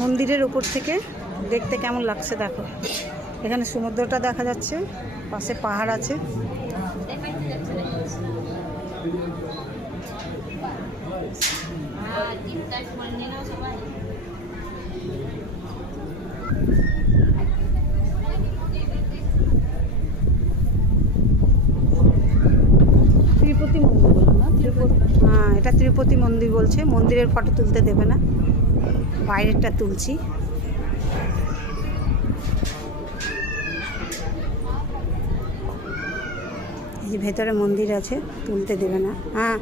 মন্দিরের উপর থেকে দেখতে কেমন লাগছে দেখো। এখানে সমুদ্রটা দেখা যাচ্ছে, পাশে পাহাড় আছে। তিরুপতি মন্দির বললো না? হ্যাঁ, এটা তিরুপতি মন্দির বলছে। মন্দিরের ফটো তুলতে দেবে না, বাইরেরটা তুলছি। এই যে ভেতরে মন্দির আছে, তুলতে দেবে না। হ্যাঁ।